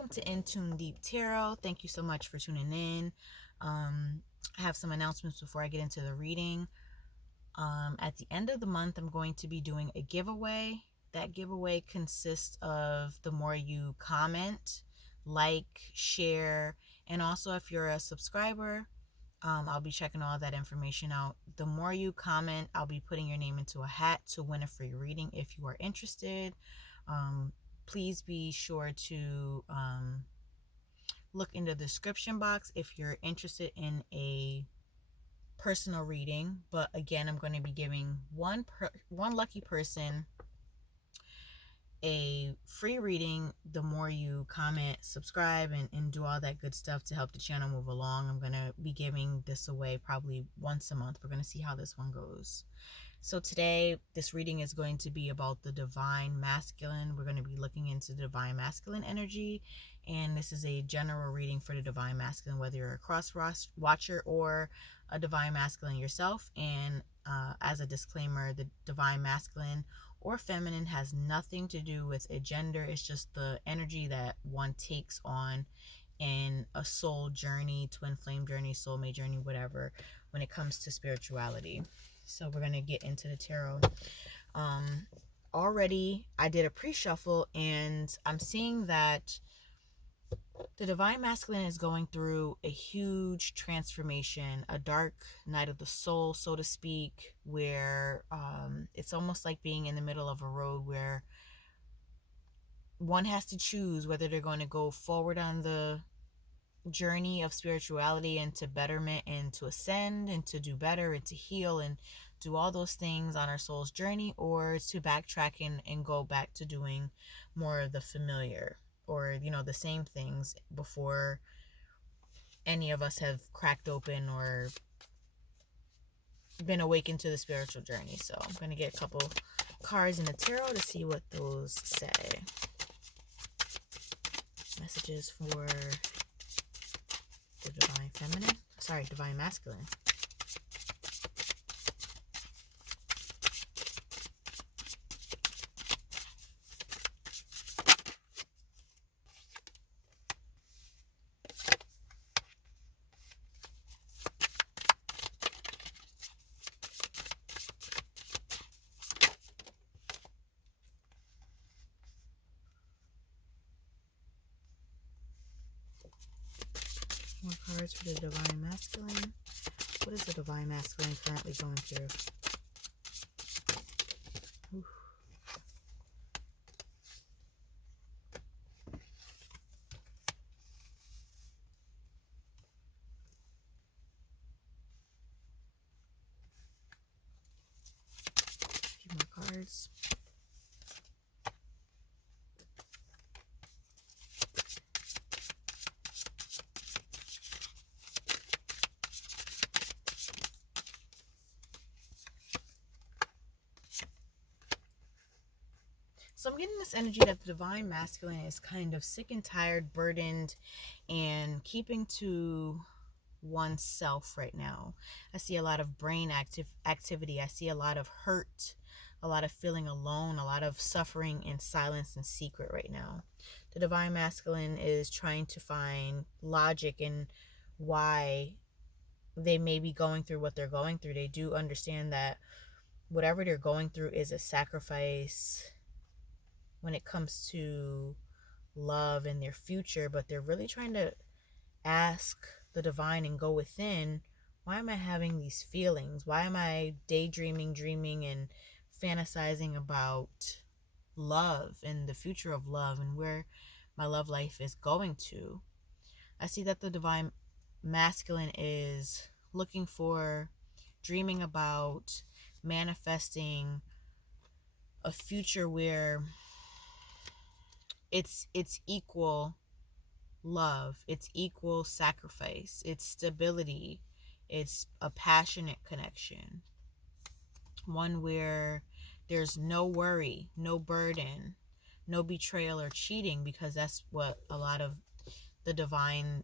welcome to In Tune Deep Tarot. Thank you so much for tuning in. I have some announcements before I get into the reading. At the end of the month, I'm going to be doing a giveaway. That giveaway consists of the more you comment, like, share, and also if you're a subscriber, I'll be checking all that information out. The more you comment, I'll be putting your name into a hat to win a free reading if you are interested. Please be sure to look in the description box if you're interested in a personal reading. But again, I'm going to be giving one lucky person a free reading the more you comment, subscribe, and do all that good stuff to help the channel move along. I'm going to be giving this away probably once a month. We're going to see how this one goes. So today, this reading is going to be about the Divine Masculine. We're going to be looking into the Divine Masculine energy, and this is a general reading for the Divine Masculine, whether you're a cross watcher or a Divine Masculine yourself. And as a disclaimer, the Divine Masculine or feminine has nothing to do with a gender. It's just the energy that one takes on in a soul journey, twin flame journey, soulmate journey, whatever, when it comes to spirituality. So we're going to get into the tarot. Already I did a pre-shuffle, and I'm seeing that the Divine Masculine is going through a huge transformation, a dark night of the soul, so to speak, where it's almost like being in the middle of a road where one has to choose whether they're going to go forward on the journey of spirituality and to betterment and to ascend and to do better and to heal and do all those things on our soul's journey, or to backtrack and go back to doing more of the familiar, or the same things before any of us have cracked open or been awakened to the spiritual journey. So I'm going to get a couple cards in the tarot to see what those say. Messages for the Divine Masculine. More cards for the Divine Masculine. What is the Divine Masculine currently going through? Oof. A few more cards. So I'm getting this energy that the Divine Masculine is kind of sick and tired, burdened, and keeping to oneself right now. I see a lot of brain activity. I see a lot of hurt, a lot of feeling alone, a lot of suffering in silence and secret right now. The Divine Masculine is trying to find logic in why they may be going through what they're going through. They do understand that whatever they're going through is a sacrifice when it comes to love and their future, but they're really trying to ask the divine and go within, why am I having these feelings? Why am I daydreaming, dreaming, and fantasizing about love and the future of love and where my love life is going to? I see that the Divine Masculine is looking for, dreaming about, manifesting a future where it's equal love, it's equal sacrifice, it's stability, it's a passionate connection, one where there's no worry, no burden, no betrayal or cheating, because that's what a lot of the divine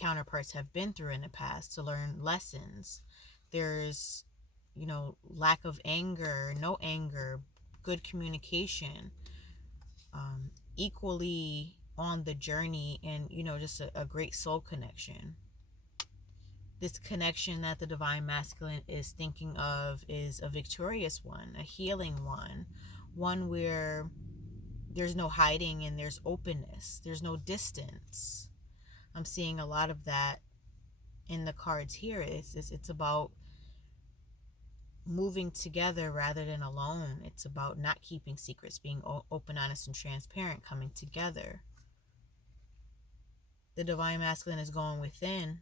counterparts have been through in the past to learn lessons. There's lack of anger, no anger, good communication, equally on the journey, and just a great soul connection. This connection that the divine masculine is thinking of is a victorious one, a healing one where there's no hiding and there's openness, there's no distance. I'm seeing a lot of that in the cards here. It's about moving together rather than alone. It's about not keeping secrets, being open, honest, and transparent, coming together. The divine masculine is going within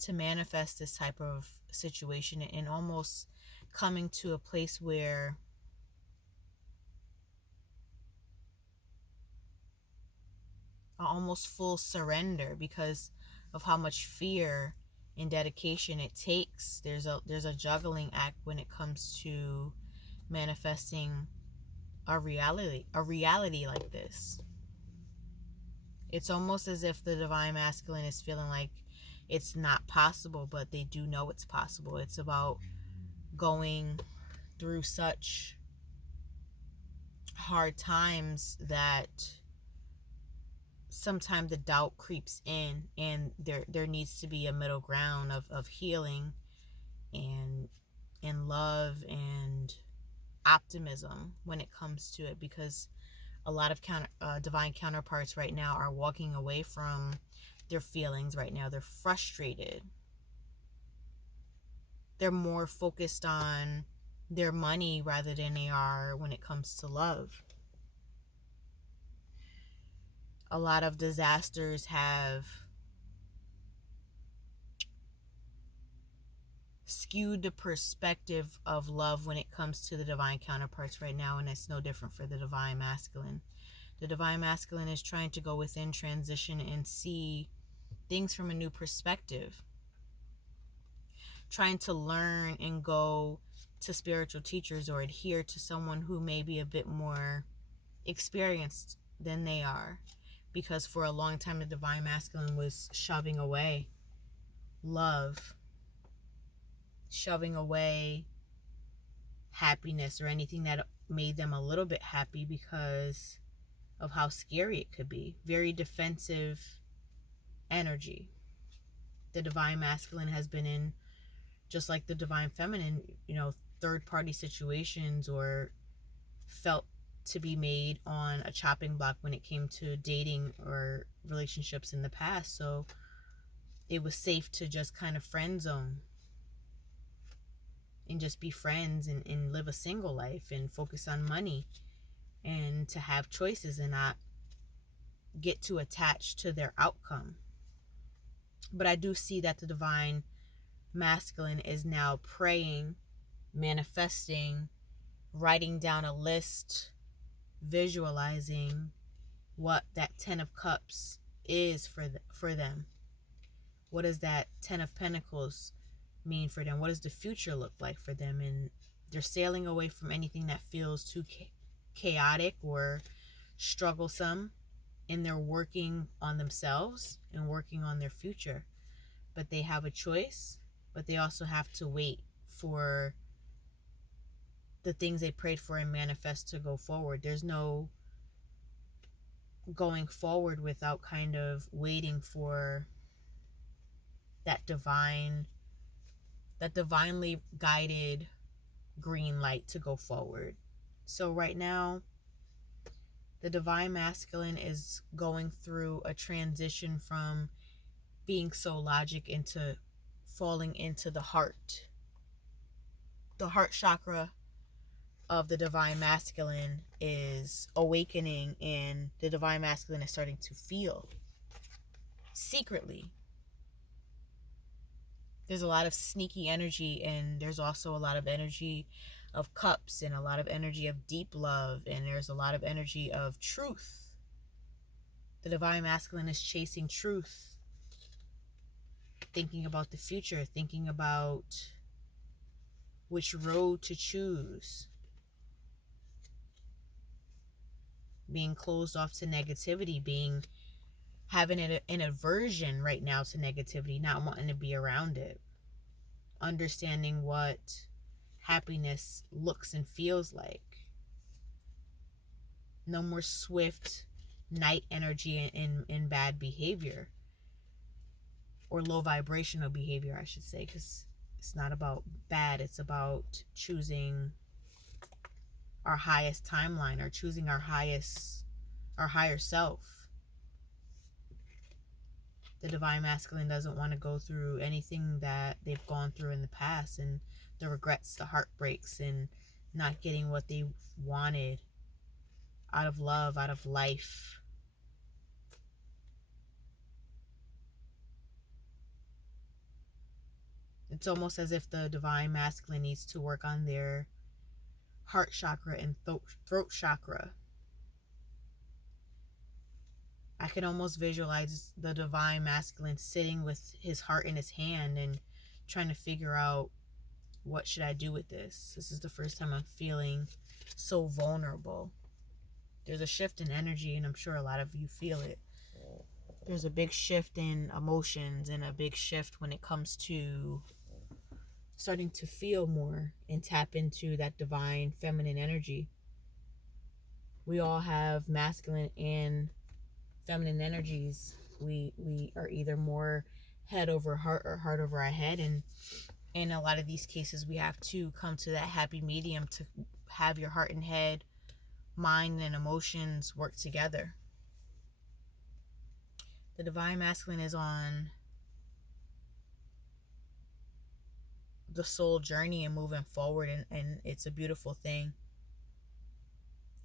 to manifest this type of situation, and almost coming to a place where almost full surrender because of how much fear and dedication it takes. There's a juggling act when it comes to manifesting a reality like this. It's almost as if the divine masculine is feeling like it's not possible, but they do know it's possible. It's about going through such hard times that sometimes the doubt creeps in, and there needs to be a middle ground of healing and love and optimism when it comes to it, because a lot of divine counterparts right now are walking away from their feelings right now. They're frustrated. They're more focused on their money rather than they are when it comes to love. A lot of disasters have skewed the perspective of love when it comes to the divine counterparts right now, and it's no different for the divine masculine. The divine masculine is trying to go within, transition, and see things from a new perspective. Trying to learn and go to spiritual teachers or adhere to someone who may be a bit more experienced than they are. Because for a long time, the divine masculine was shoving away love, shoving away happiness or anything that made them a little bit happy because of how scary it could be. Very defensive energy. The divine masculine has been in, just like the divine feminine, third-party situations, or felt to be made on a chopping block when it came to dating or relationships in the past. So it was safe to just kind of friend zone and just be friends and live a single life and focus on money and to have choices and not get too attached to their outcome. But I do see that the divine masculine is now praying, manifesting, writing down a list, visualizing what that 10 of Cups is for them. What does that 10 of Pentacles mean for them? What does the future look like for them? And they're sailing away from anything that feels too chaotic or strugglesome, and they're working on themselves and working on their future. But they have a choice, but they also have to wait for the things they prayed for and manifest to go forward. There's no going forward without kind of waiting for that divinely guided green light to go forward. So right now, the divine masculine is going through a transition from being so logic into falling into the heart. The heart chakra of the divine masculine is awakening, and the divine masculine is starting to feel secretly. There's a lot of sneaky energy, and there's also a lot of energy of cups and a lot of energy of deep love, and there's a lot of energy of truth. The divine masculine is chasing truth, thinking about the future, thinking about which road to choose, being closed off to negativity, having an aversion right now to negativity, not wanting to be around it, understanding what happiness looks and feels like. No more swift night energy and bad behavior, or low vibrational behavior, I should say, because it's not about bad. It's about choosing our highest timeline, or choosing our higher self. The divine masculine doesn't want to go through anything that they've gone through in the past, and the regrets, the heartbreaks, and not getting what they wanted out of love, out of life. It's almost as if the divine masculine needs to work on their heart chakra and throat chakra. I can almost visualize the divine masculine sitting with his heart in his hand and trying to figure out, what should I do with this? This is the first time I'm feeling so vulnerable. There's a shift in energy, and I'm sure a lot of you feel it. There's a big shift in emotions, and a big shift when it comes to starting to feel more and tap into that divine feminine energy. We all have masculine and feminine energies. We are either more head over heart or heart over our head, and in a lot of these cases we have to come to that happy medium to have your heart and head, mind and emotions work together. The divine masculine is on the soul journey and moving forward, and it's a beautiful thing.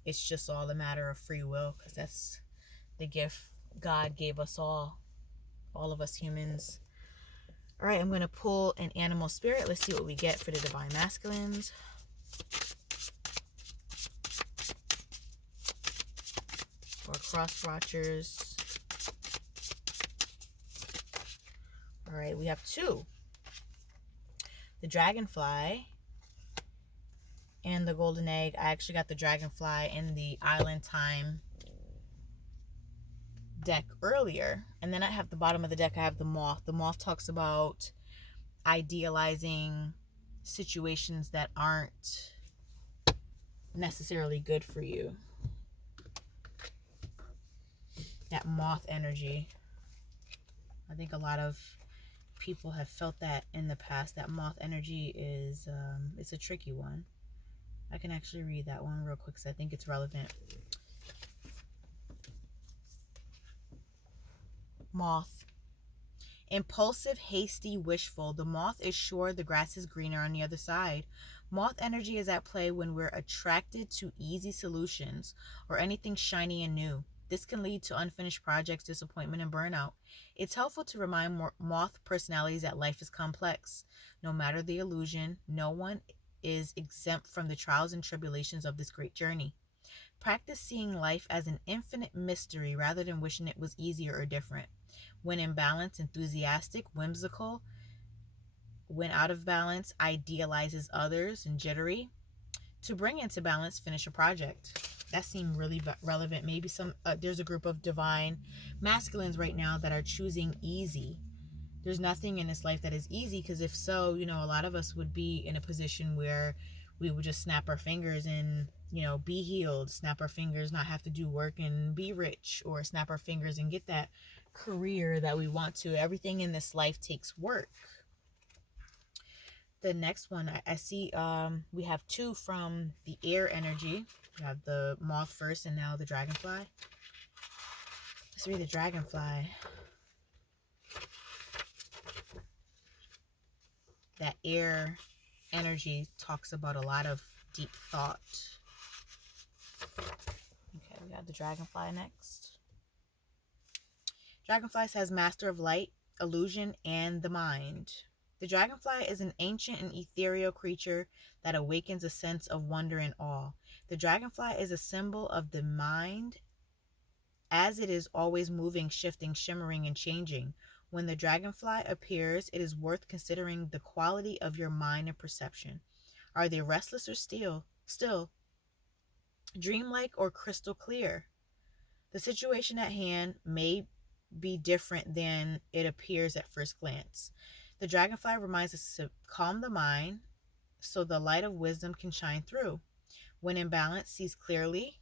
It's just all a matter of free will, because that's the gift God gave us all of us humans. All right, I'm going to pull an animal spirit. Let's see what we get for the divine masculines. Or cross watchers. All right, we have 2. The dragonfly and the golden egg. I actually got the dragonfly in the island time deck earlier, and then I have the bottom of the deck, I have the moth. The moth talks about idealizing situations that aren't necessarily good for you. That moth energy, I think a lot of people have felt that in the past. That moth energy is it's a tricky one. I can actually read that one real quick because I think it's relevant. Moth. Impulsive, hasty, wishful. The moth is sure the grass is greener on the other side. Moth energy is at play when we're attracted to easy solutions or anything shiny and new. This can lead to unfinished projects, disappointment, and burnout. It's helpful to remind moth personalities that life is complex. No matter the illusion, no one is exempt from the trials and tribulations of this great journey. Practice seeing life as an infinite mystery rather than wishing it was easier or different. When in balance, enthusiastic, whimsical. When out of balance, idealizes others and jittery. To bring into balance, finish a project. That seemed really relevant. Maybe there's a group of divine masculines right now that are choosing easy. There's nothing in this life that is easy, because if so, a lot of us would be in a position where we would just snap our fingers and, be healed, snap our fingers, not have to do work and be rich, or snap our fingers and get that career that we want to. Everything in this life takes work. The next one I see, we have 2 from the air energy. We have the moth first and now the dragonfly. Let's read the dragonfly. That air energy talks about a lot of deep thought. Okay, we have the dragonfly next. Dragonfly says master of light, illusion, and the mind. The dragonfly is an ancient and ethereal creature that awakens a sense of wonder and awe. The dragonfly is a symbol of the mind, as it is always moving, shifting, shimmering, and changing. When the dragonfly appears, it is worth considering the quality of your mind and perception. Are they restless or still, dreamlike or crystal clear? The situation at hand may be different than it appears at first glance. The dragonfly reminds us to calm the mind so the light of wisdom can shine through. When in balance, sees clearly,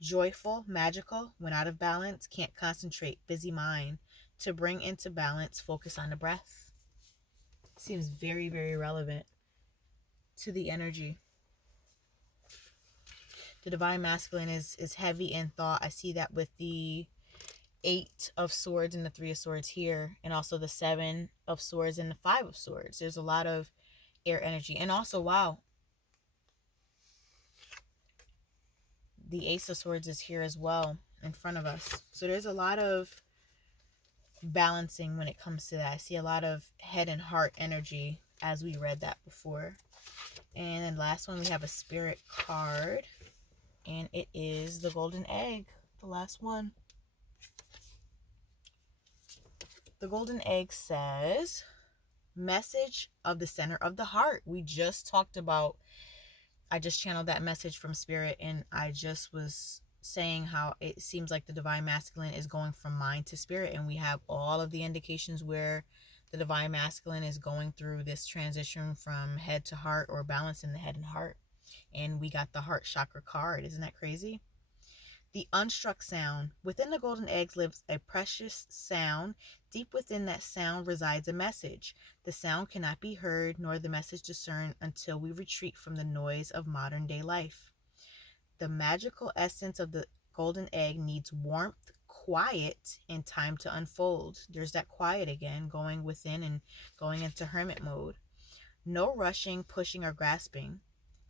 joyful, magical, when out of balance, can't concentrate, busy mind. To bring into balance, focus on the breath. Seems very, very relevant to the energy. The divine masculine is heavy in thought. I see that with the 8 of swords and the 3 of swords here, and also the 7 of swords and the 5 of swords. There's a lot of air energy. And also, wow, the Ace of Swords is here as well in front of us. So there's a lot of balancing when it comes to that. I see a lot of head and heart energy as we read that before. And then last one, we have a spirit card. And it is the golden egg, the last one. The golden egg says, message of the center of the heart. We just talked about, I just channeled that message from spirit, and I just was saying how it seems like the divine masculine is going from mind to spirit, and we have all of the indications where the divine masculine is going through this transition from head to heart, or balance in the head and heart. And we got the heart chakra card. Isn't that crazy? The unstruck sound. Within the golden eggs lives a precious sound. Deep within that sound resides a message. The sound cannot be heard, nor the message discerned, until we retreat from the noise of modern day life. The magical essence of the golden egg needs warmth, quiet, and time to unfold. There's that quiet again, going within and going into hermit mode. No rushing, pushing, or grasping.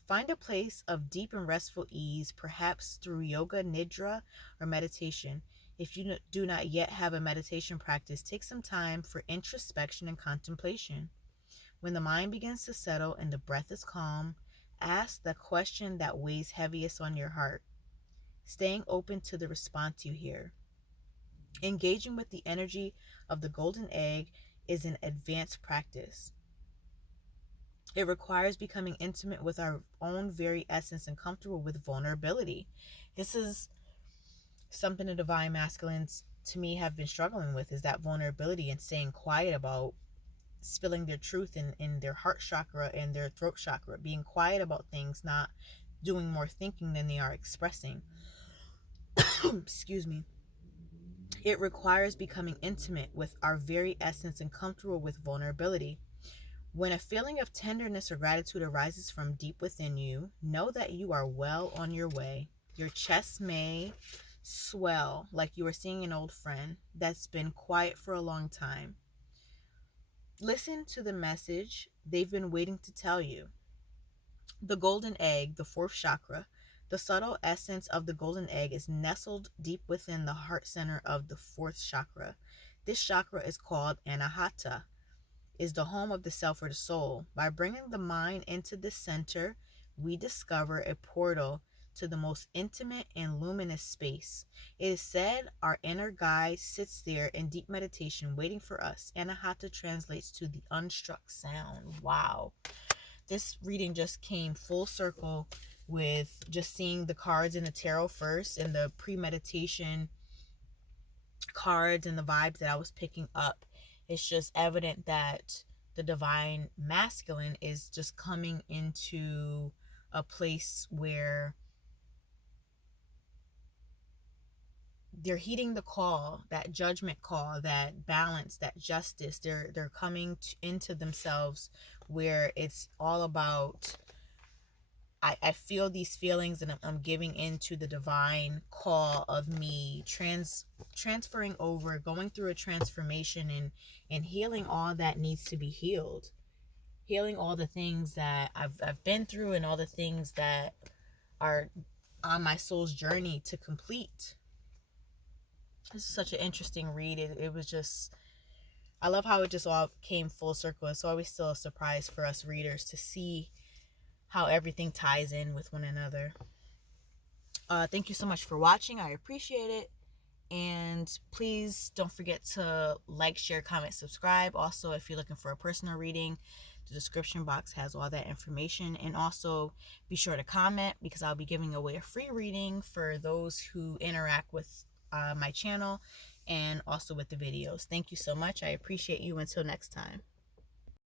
Find a place of deep and restful ease, perhaps through yoga, nidra, or meditation. If you do not yet have a meditation practice, take some time for introspection and contemplation. When the mind begins to settle and the breath is calm, ask the question that weighs heaviest on your heart, staying open to the response you hear. Engaging with the energy of the golden egg is an advanced practice. It requires becoming intimate with our own very essence and comfortable with vulnerability. This is something the divine masculines, to me, have been struggling with, is that vulnerability and staying quiet about spilling their truth in their heart chakra and their throat chakra. Being quiet about things, not doing more thinking than they are expressing. Excuse me. It requires becoming intimate with our very essence and comfortable with vulnerability. When a feeling of tenderness or gratitude arises from deep within you, know that you are well on your way. Your chest may swell like you are seeing an old friend that's been quiet for a long time. Listen to the message they've been waiting to tell you. The golden egg, the 4th chakra, the subtle essence of the golden egg is nestled deep within the heart center of the 4th chakra. This chakra is called Anahata, is the home of the self or the soul. By bringing the mind into this center, we discover a portal to the most intimate and luminous space. It is said our inner guide sits there in deep meditation waiting for us. Anahata translates to the unstruck sound. Wow. This reading just came full circle with just seeing the cards in the tarot first and the premeditation cards and the vibes that I was picking up. It's just evident that the divine masculine is just coming into a place where they're heeding the call, that judgment call, that balance, that justice. They're coming into themselves where it's all about, I feel these feelings and I'm giving into the divine call of me transferring over, going through a transformation and healing all that needs to be healed. Healing all the things that I've been through and all the things that are on my soul's journey to complete. This is such an interesting read. It was just, I love how it just all came full circle. It's always still a surprise for us readers to see how everything ties in with one another. Thank you so much for watching. I appreciate it. And please don't forget to like, share, comment, subscribe. Also, if you're looking for a personal reading, the description box has all that information. And also be sure to comment, because I'll be giving away a free reading for those who interact with my channel and also with the videos. Thank you so much. I appreciate you. Until next time.